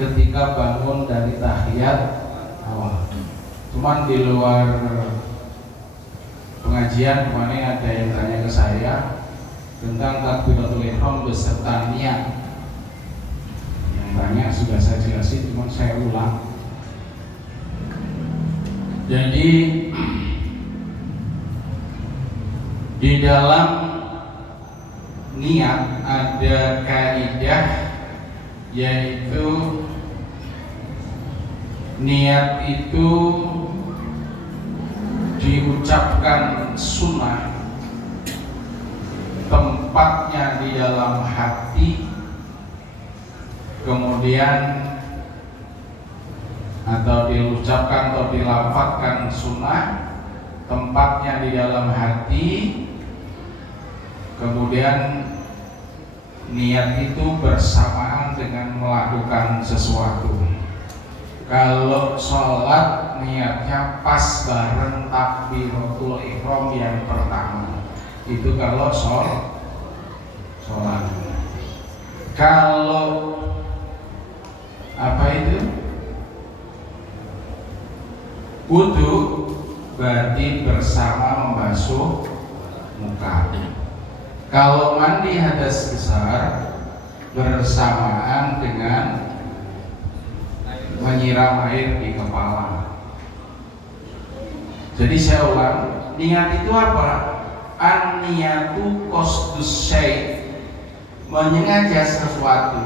ketika bangun dari tahiyat awal. Cuman di luar pengajian kemarin ada yang tanya ke saya tentang takbiratul ihram beserta niat. Yang tanya sudah saya jelasin, cuma saya ulang. Jadi di dalam niat ada kaidah, yaitu niat itu diucapkan sunnah, tempatnya di dalam hati, kemudian atau diucapkan atau dilafadzkan sunnah, tempatnya di dalam hati, kemudian niat itu bersamaan dengan melakukan sesuatu. Kalau sholat niatnya pas bareng takbiratul ihram yang pertama, itu kalau sholat. Kalau apa itu wudu, berarti bersama membasuh muka. Kalau mandi hadas besar bersamaan dengan menyiram air di kepala. Jadi saya ulang, niat itu apa? An-niyatu qasdus syai', menyengaja sesuatu.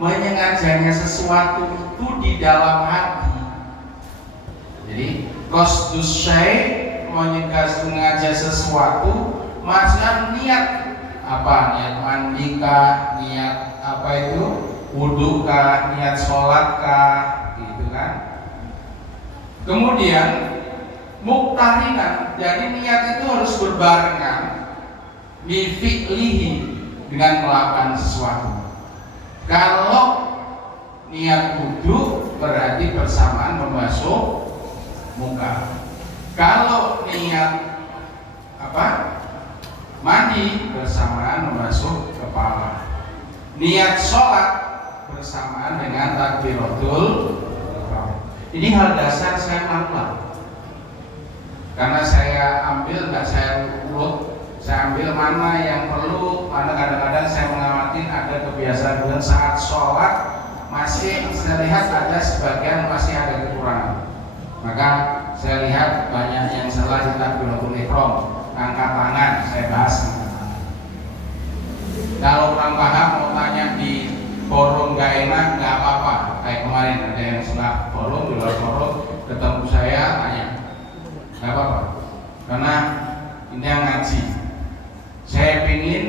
Menyengajanya sesuatu itu di dalam hati. Jadi qasdus syai', menyengaja sesuatu, maksudnya niat apa? Niat mandikah, niat apa itu? Wudukah, niat sholatkah, gitu kan? Kemudian muktarinan, jadi niat itu harus berbarengan bi fi'lihi, dengan melakukan sesuatu. Kalau niat wudu berarti bersamaan membasuh muka. Kalau niat apa? Mandi bersamaan membasuh kepala. Niat sholat bersamaan dengan takbiratul ihram. Ini hal dasar saya ulang, karena saya ambil, nggak saya urut, saya ambil mana yang perlu, mana kadang-kadang saya mengamati ada kebiasaan saat sholat masih saya lihat ada sebagian masih ada kekurangan. Maka saya lihat banyak yang salah di takbiratul ihram, angkat tangan, saya bahas. Kalau orang paham mau tanya di forum gak enak, gak apa-apa. Kayak kemarin ada yang sebelah forum, di luar forum ketemu saya tanya, gak apa-apa. Karena ini yang ngaji. Saya pingin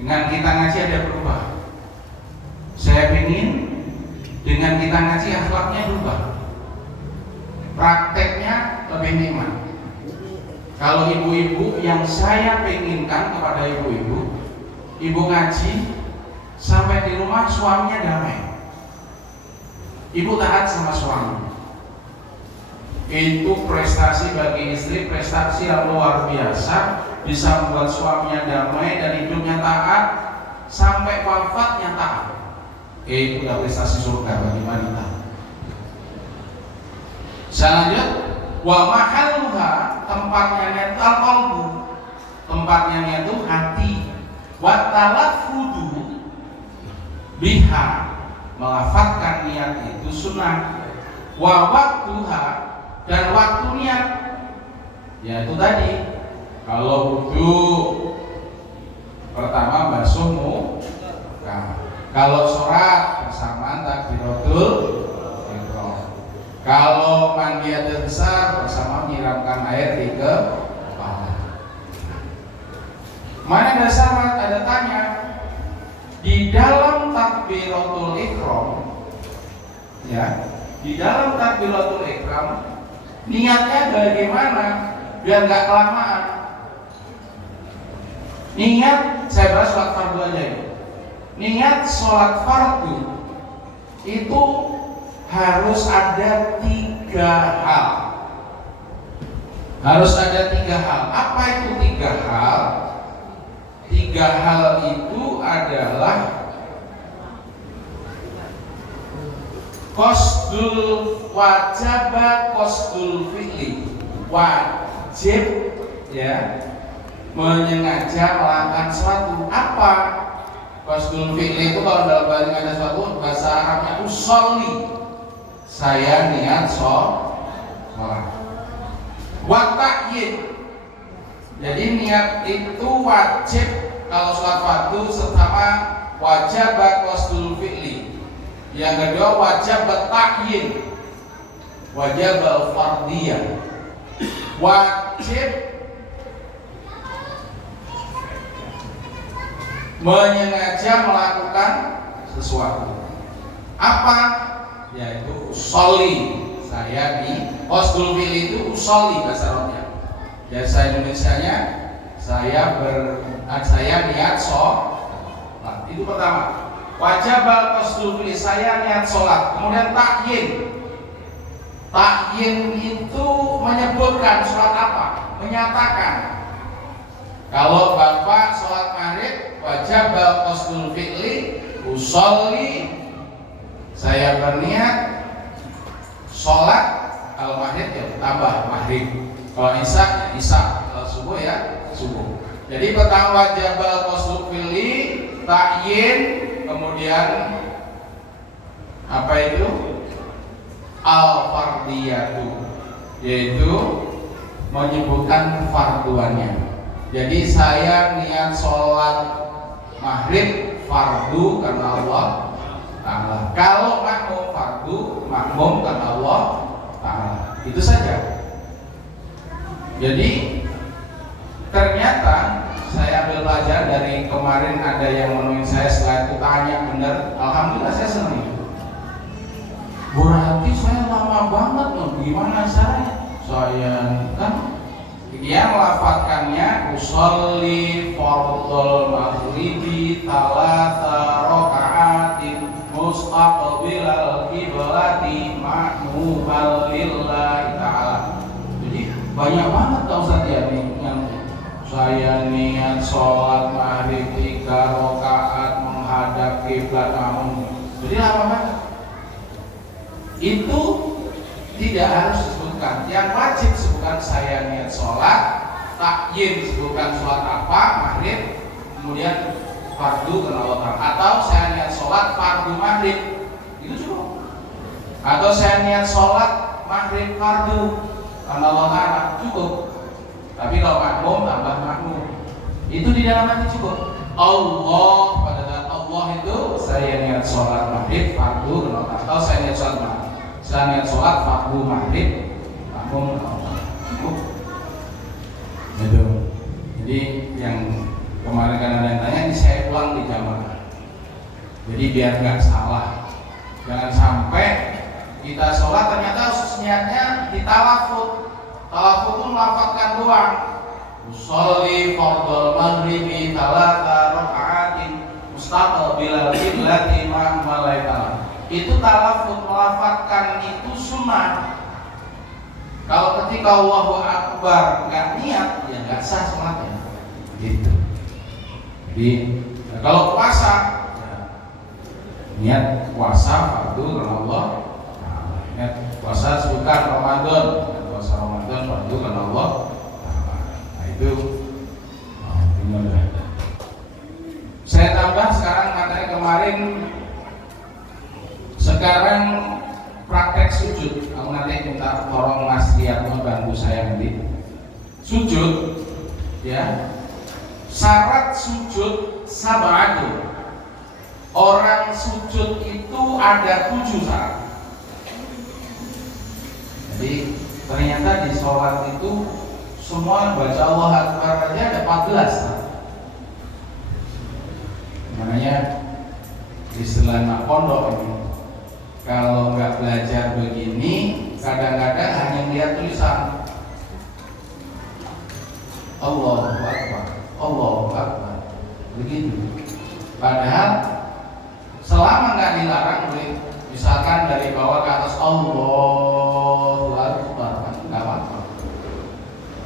dengan kita ngaji ada berubah. Saya pingin dengan kita ngaji akhlaknya berubah, prakteknya lebih nikmat. Kalau ibu-ibu yang saya penginkan kepada ibu-ibu, ibu ngaji sampai di rumah suaminya damai, ibu taat sama suami. Itu prestasi bagi istri, prestasi yang luar biasa, bisa membuat suaminya damai dan hidupnya taat sampai wafatnya taat. Itu udah prestasi surga bagi wanita. Selanjut, wa mahalluha, tempatnya itu al-qalbu, tempatnya itu hati. Wa talaffudu biha, melafadzkan niat itu sunnah. Wa waktuha, dan waktu niat, yaitu tadi kalau wudu pertama basuh muka, kalau sholat bersamaan takbiratul ihram, kalau mandi hadas besar bersama menyiramkan air di kepala. Mana dasar ada tanya di dalam takbiratul ihram, ya, di dalam takbiratul ihram niatnya bagaimana biar nggak kelamaan. Niat, saya bahas sholat fardu aja ya. Niat sholat fardu itu harus ada 3 hal. Harus ada 3 hal. Apa itu 3 hal? 3 hal itu adalah Qasdul wajaba qasdul fi'li, wajib ya menyengaja melakukan sesuatu. Apa qasdul fi'li itu? Kalau dalam bahasa ada sesuatu, bahasa Arabnya usolli, saya niat sholat. Wa ta'yin, jadi niat itu wajib kalau sholat fardu, pertama wajib qasdul fi'li. Yang kedua wajib ta'yin, wajib fardiyah, wajib menyengaja melakukan sesuatu. Apa? Yaitu usolli, saya di qasdul fi'li itu usolli bahasa Arabnya. Bahasa Indonesianya saya niat sholat. Itu pertama. Wajib qasdul fi'li, saya niat sholat. Kemudian ta'yin. Ta'yin itu menyebutkan sholat apa? Menyatakan. Kalau Bapak sholat maghrib, wajib qasdul fi'li usolli, saya berniat sholat. Kalau maghrib ya tambah maghrib. Kalau isya ya isya. Kalau subuh ya subuh. Jadi pertama wajib qasdul fi'li, ta'yin, kemudian apa itu? Al-fardiyatu, yaitu menyebutkan farduannya. Jadi saya niat sholat maghrib fardu karena Allah Ta'ala. Kalau makmum fardu, makmum karena Allah Ta'ala. Itu saja. Jadi ternyata saya ambil pelajaran dari kemarin, ada yang menemui saya, setelah itu tanya benar, alhamdulillah saya senang itu. Berarti saya lama banget loh, gimana saya kan dia melafatkannya usolli fardhul maghribi talata raka'atin mustaqbilal qiblati ma'mumal lillahi ta'ala. Jadi banyak banget tau Ustaz ya nih yang saya niat sholat maghrib 3 rakaat menghadap kiblat namun. Jadi lama banget. Itu tidak harus disebutkan. Yang wajib sebutkan saya niat sholat, ta'yin disebutkan sholat apa, maghrib, kemudian fardu karena Allah Ta'ala. Atau saya niat sholat fardu maghrib, itu cukup. Atau saya niat sholat maghrib fardu karena Allah Ta'ala, cukup. Tapi kalau makmum tambah makmum, itu di dalam hati cukup. Allah, pada saat Allah itu saya niat sholat maghrib fardu karena Allah Ta'ala. Atau saya niat sholat maghrib, saya niat sholat fardu maghrib, makmum cukup. Itu. Jadi yang kemarin kan ada yang tanya, ini saya ulang di jamaah. Jadi biar nggak salah, jangan sampai kita sholat ternyata niatnya ditalafut. Talafut itu melafatkan doang. Usolli fardhul maghribi talata raka'atin mustaqbilal qiblati ma'mal ta'ala. Itu talafut, melafatkan itu sunnah. Kalau ketika Allahu Akbar nggak niat, ya nggak sah sholatnya. Gitu. Jadi kalau puasa, ya, niat puasa fardu karena Allah. Niat puasa sebutkan Ramadan, puasa Ramadan fardu karena Allah. Nah itu gimana? Saya tambah sekarang materi kemarin. Sekarang praktek sujud. Aku nanti minta tolong Mas Riyadno bantu saya nanti. Sujud, ya. Syarat sujud sab'atu. Orang sujud itu ada 7 syarat. Jadi ternyata di sholat itu semua baca Allah Akbar aja ada 14. Makanya istilah anak pondok ini, kalau nggak belajar begini, kadang-kadang hanya lihat tulisan Allahu Akbar, Allahu Akbar, begitu. Padahal selama nggak dilarang, misalkan dari bawah ke atas Allahu Akbar, nggak apa-apa.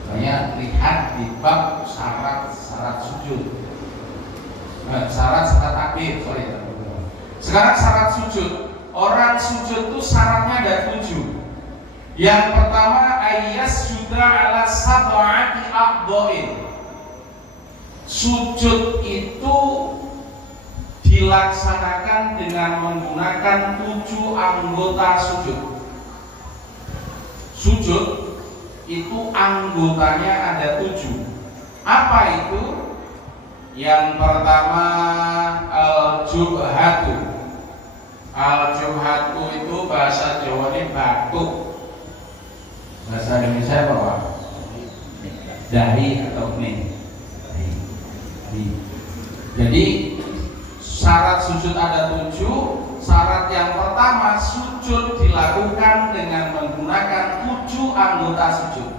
Makanya lihat di bab syarat sujud, syarat takbir, sorry. Sekarang syarat sujud. orang sujud itu syaratnya ada 7. Yang pertama, ayas sudah ala sab'ati a'dha'in. Sujud itu dilaksanakan dengan menggunakan 7 anggota sujud. Sujud itu anggotanya ada 7. Apa itu? Yang pertama, al-jubhatu. Al-jubhatu itu bahasa Jawanya batuk. Bahasa Indonesia apa Pak? Dahi atau nih. Jadi syarat sujud ada 7. Syarat yang pertama, sujud dilakukan dengan menggunakan 7 anggota sujud.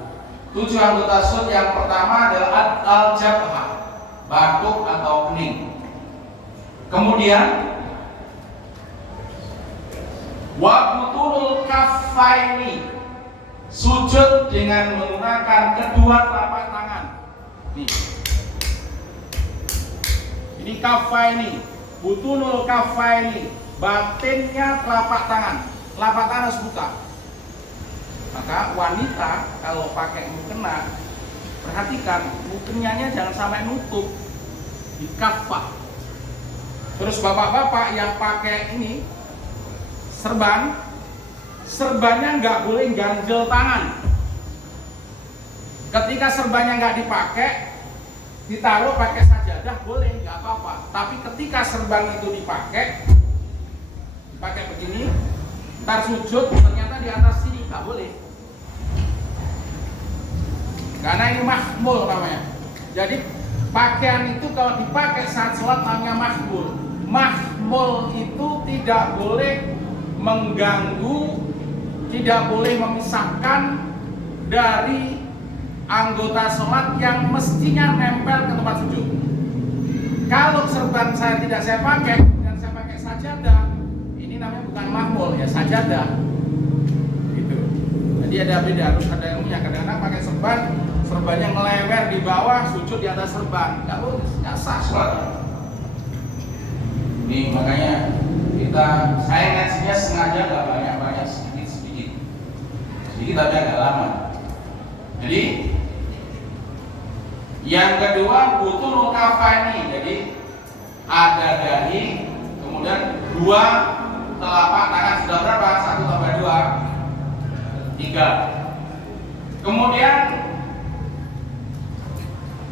7 anggota sujud yang pertama adalah al-jabhah, batuk atau kening. Kemudian wa butunul kaffaini, sujud dengan menggunakan kedua telapak tangan. Ini kaffaini, butunul kaffaini, batinnya telapak tangan. Telapak tangan harus buka. Maka wanita kalau pakai mukena, perhatikan mukenanya jangan sampai nutup di kaffah. Terus bapak-bapak yang pakai ini serban, serbannya nggak boleh ganjel tangan. Ketika serbannya nggak dipakai, ditaruh pakai sajadah boleh, nggak apa-apa. Tapi ketika serban itu dipakai begini, ntar sujud ternyata di atas sini nggak boleh. Karena ini mahmul namanya. Jadi pakaian itu kalau dipakai saat sholat namanya mahmul. Mahmul itu tidak boleh mengganggu, tidak boleh memisahkan dari anggota sholat yang mestinya nempel ke tempat sujud. Kalau serban saya pakai dan saya pakai sajadah, ini namanya bukan mahmul ya, sajadah. Gitu. Jadi ada beda, harus ada ilmunya. Kadang-kadang pakai serbannya melewer di bawah, sujud di atas serban, nggak sah sholat. Ini makanya saya ngajinya sengaja nggak banyak-banyak, sedikit tapi agak lama. Jadi yang kedua butunul kaffaini, jadi ada dahi, kemudian 2 telapak tangan. Sudah berapa? 1 tambah 2 3. Kemudian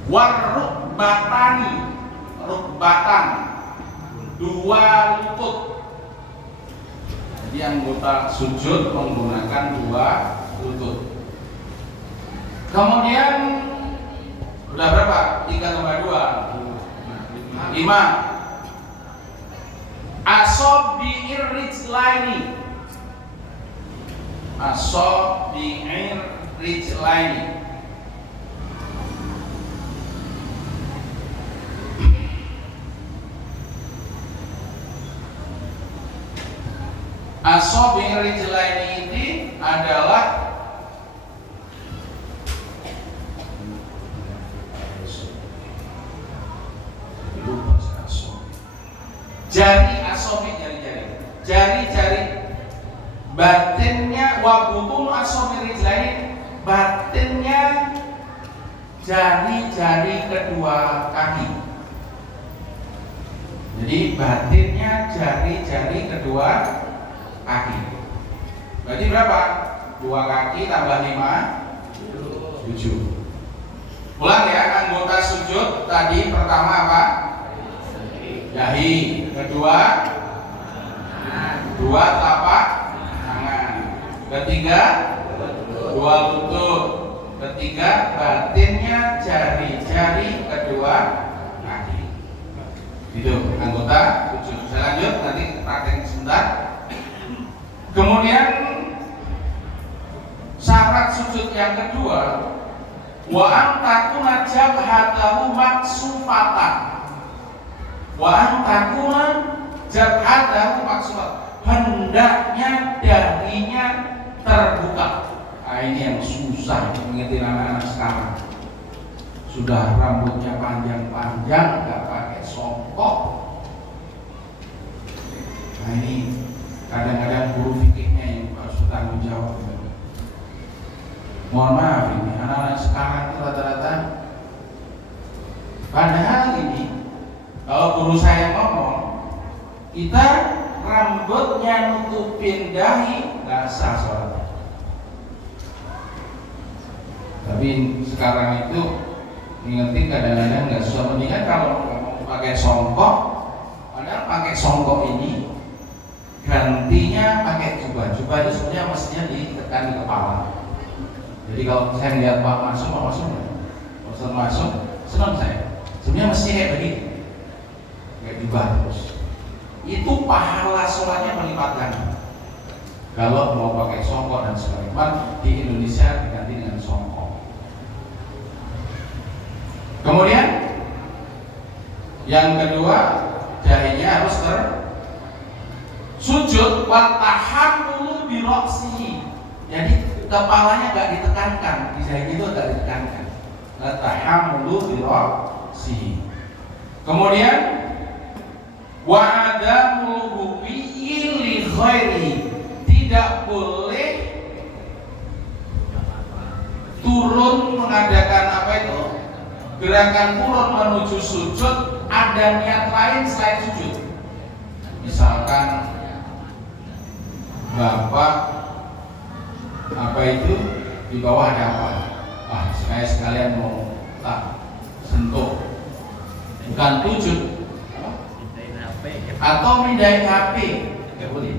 warukbatani, rukbatan, 2 lutut. Jadi anggota sujud menggunakan 2 lutut. Kemudian udah berapa? 3 tambah 2 5. Asobi'ir rijlaini, asobi'ir rijlaini, asobi'ir rijlaini ini adalah jari asobi, jari-jari batinnya, wabutun asobi rijlaini, batinnya jari-jari kedua kaki. Jadi batinnya jari-jari kedua kaki. Berarti berapa? 2 kaki tambah 5 7. Ulang ya, anggota sujud tadi pertama apa? Dahi. Kedua 2 telapak tangan. Ketiga 2 lutut. Ketiga batinnya jari-jari kedua kaki. Itu anggota sujud. Saya lanjut, nanti praktek sebentar. Kemudian syarat sujud yang kedua, wa antakuna jabhatahu maksufatan, wa antakuna jabhatahu maksufatan, hendaknya dahinya terbuka. Nah, ini yang susah mengerti anak-anak sekarang. Sudah rambutnya panjang-panjang, nggak pakai songkok. Nah ini kadang-kadang Mohon maaf ini anak-anak sekarang itu rata-rata, padahal ini kalau guru saya ngomong, kita rambutnya nutupin dahi nggak sah sholatnya. Tapi sekarang itu ingetin kadang-kadang nggak susah, mendingan kalau mau pakai songkok, padahal pakai songkok ini gantinya pakai jubah. Jubah itu sebenarnya mestinya ditekan di kepala. Jadi kalau saya lihat Pak Masuk senang saya. Sebenarnya mesti kayak begini, kayak jubah terus. Itu pahala sholatnya berlipat ganda. Kalau mau pakai songkok dan sebagainya, di Indonesia diganti dengan songkok. Kemudian yang kedua, dahinya harus sujud wa tahammulu bi ra'sihi. Jadi kepalanya enggak ditekankan, di dahinya itu enggak ditekankan. Wa tahammulu bi ra'sihi. Kemudian wa adamul huwiyyi li ghairi. Tidak boleh turun mengadakan apa itu? Gerakan turun menuju sujud ada niat lain selain sujud. Misalkan Bapak apa itu di bawah ada apa? Saya sekalian mau sentuh, bukan sujud, atau mindahin HP, nggak boleh.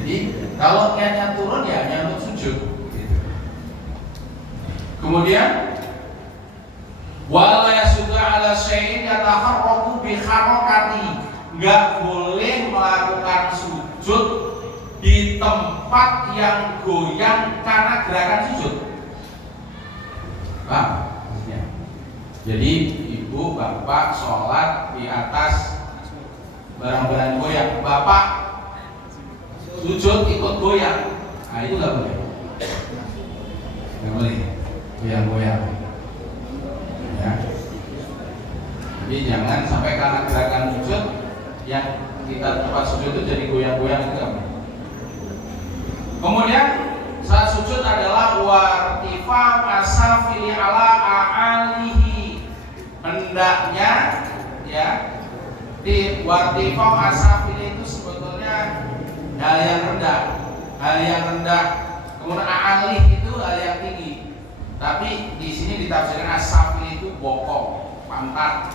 Jadi kalau niatnya turun ya hanya untuk sujud. Kemudian wala yasudu ala syai'in yataharraku bi harakati. Enggak boleh melakukan sujud di tempat yang goyang karena gerakan sujud. Paham? Jadi ibu bapak sholat di atas barang-barang goyang, bapak sujud ikut goyang, nah itu nggak boleh, goyang-goyang. Ya. Jadi jangan sampai karena gerakan sujud yang kita tempat sujud itu jadi goyang-goyang itu kan. Kemudian saat sujud adalah wartifa asafili ala a'alihi. Hendaknya ya di wartifa asafili itu sebetulnya hal yang rendah. Kemudian a'alih itu hal yang tinggi. Tapi di sini ditafsirkan asafili itu bokong, pantat.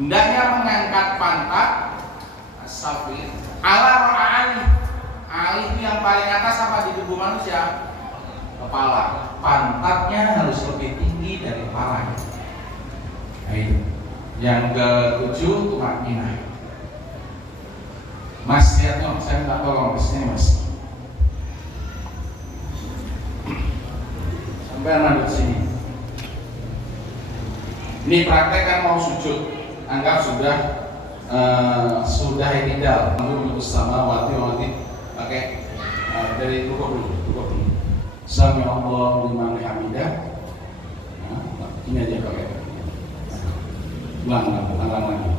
Hendaknya mengangkat pantat asafili ala ra'ali. Ali itu yang paling atas apa di tubuh manusia? Kepala. Pantatnya harus lebih tinggi dari kepalanya. Nah itu. Yang ke-7 tumakninah. Mas lihat dong, saya minta tolong di sini Mas. Sampai nanduk sini. Ini praktek kan mau sujud. Anggap sudah idal. Menurut sama wati pakai dari rukuk dulu. Sami Allahu liman hamidah. Ini aja pakai. Ulang lagi.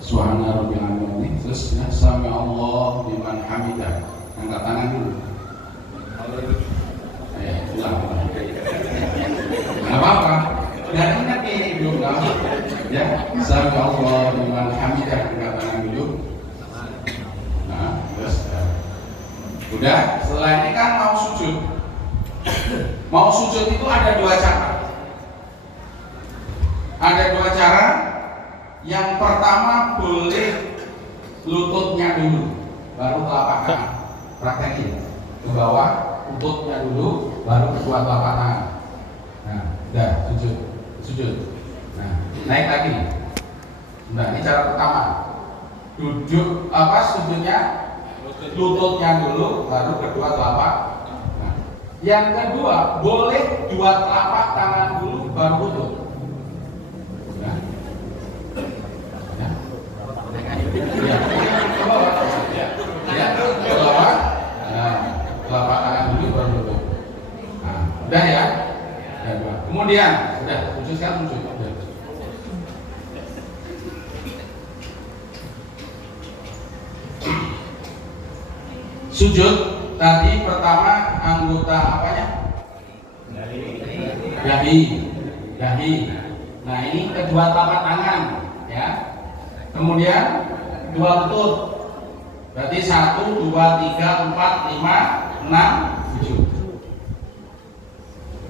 Subhana rabbil alamin. Terus ya, sami Allahu liman hamidah. Angkat tangan dulu. Ayo, ulang. Enggak apa-apa. Udah ingat ini belum lama. Ya, sami Allahu liman hamidah. Angkat tangan dulu. Udah, setelah ini kan mau sujud. Mau sujud itu ada dua cara. Yang pertama boleh lututnya dulu, baru telapak tangan. Praktekin ke bawah, lututnya dulu, baru kedua telapak tangan. Nah, udah sujud. Nah, naik lagi. Nah, ini cara pertama. Duduk sujudnya? Lututnya dulu, baru kedua telapak. Nah, yang kedua boleh dua telapak tangan dulu, baru lutut. Nah, ke bawah. Nah, telapak tangan dulu, baru lutut. Nah, udah ya. Kemudian, udah sujud sekarang sujud. Sujud tadi pertama anggota apanya? Dahi. Nah ini kedua telapak tangan, ya. Kemudian dua lutut. Berarti 1, 2, 3, 4, 5, 6, 7.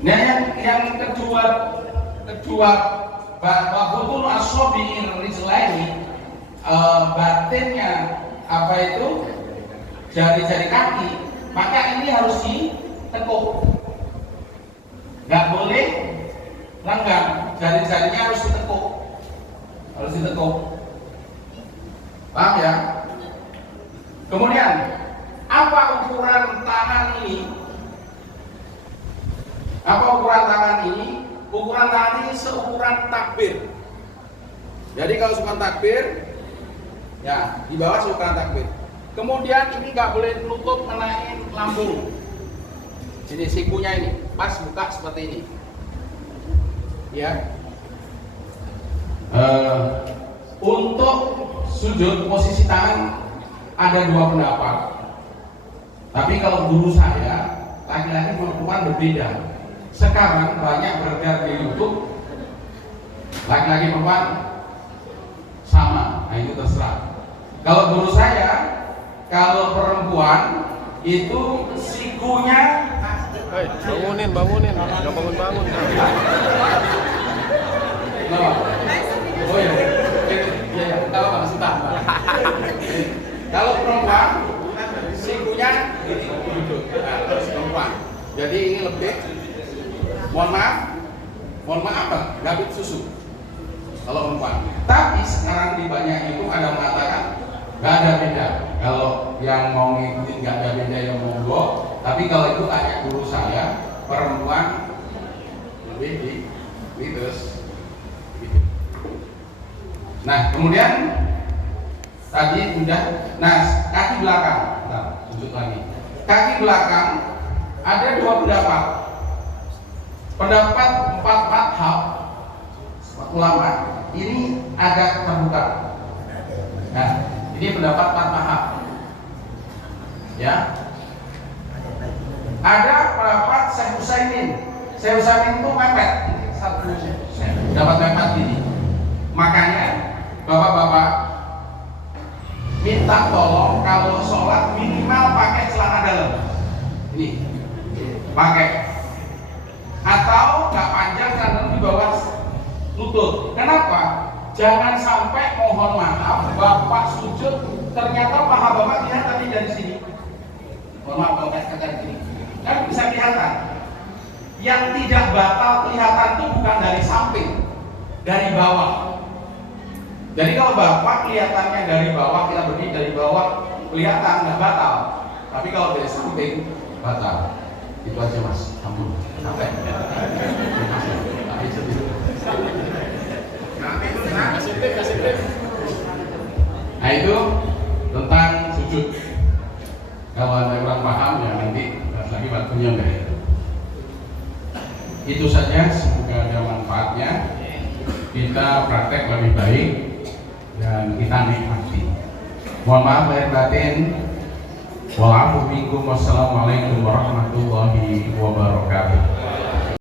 Nah yang kedua bahutul asobi'ir rijlaini, batinnya apa itu jari-jari kaki, maka ini harus ditekuk, nggak boleh lenggang, jari-jarinya harus ditekuk, paham ya? Kemudian apa ukuran tangan ini? Ukuran tangan ini seukuran takbir. Jadi kalau seukuran takbir, ya di bawah seukuran takbir. Kemudian ini nggak boleh nutup menaikin lambung. Ini sikunya ini pas buka seperti ini. Ya. Untuk sujud posisi tangan ada dua pendapat. Tapi kalau guru saya, laki-laki perempuan berbeda. Sekarang banyak beredar di YouTube, laki-laki perempuan sama. Nah itu terserah. Kalau guru saya, kalau perempuan itu sikunya bangunin, nggak bangun. Oh iya, kalau nggak suka. Kalau perempuan sikunya ini duduk, perempuan. Jadi ini lebih, mohon maaf nggak habis susu kalau perempuan. Tapi sekarang di banyak itu ada mengatakan nggak ada beda. Kalau yang mau ngikutin nggak ada beda, yang monggo. Tapi kalau itu tanya guru saya, perempuan lebih di terus. Nah kemudian tadi udah, nah kaki belakang, tunjuk lagi. Kaki belakang ada dua pendapat. Pendapat 4 madhab ulama ini agak terbuka. Nah ini pendapat 4 madhab. Ya. Ada pendapat Syekh Utsaimin. Syekh Utsaimin itu mepet. Dapat mepet gini. Makanya bapak-bapak minta tolong kalau sholat minimal pakai celana dalam. Ini pakai, atau nggak panjang karena di bawah lutut. Kenapa? Jangan sampai mohon maaf bapak sujud ternyata paha bapak kelihatan dari sini. Mohon maaf kalau katakan gini, kan bisa kelihatan. Yang tidak batal kelihatan itu bukan dari samping, dari bawah. Jadi kalau bapak kelihatannya dari bawah, kita berdiri dari bawah kelihatan nggak batal. Tapi kalau dari samping batal. Itu aja mas. Ampun. Sampai. Kasih tip. Nah itu tentang sujud. Kalau ada kurang paham ya nanti lagi waktunya enggak. Itu saja. Semoga ada manfaatnya. Kita praktek lebih baik dan kita nikmati. Mohon maaf lahir batin. Wa'afu minkum. Wassalamualaikum warahmatullahi wabarakatuh.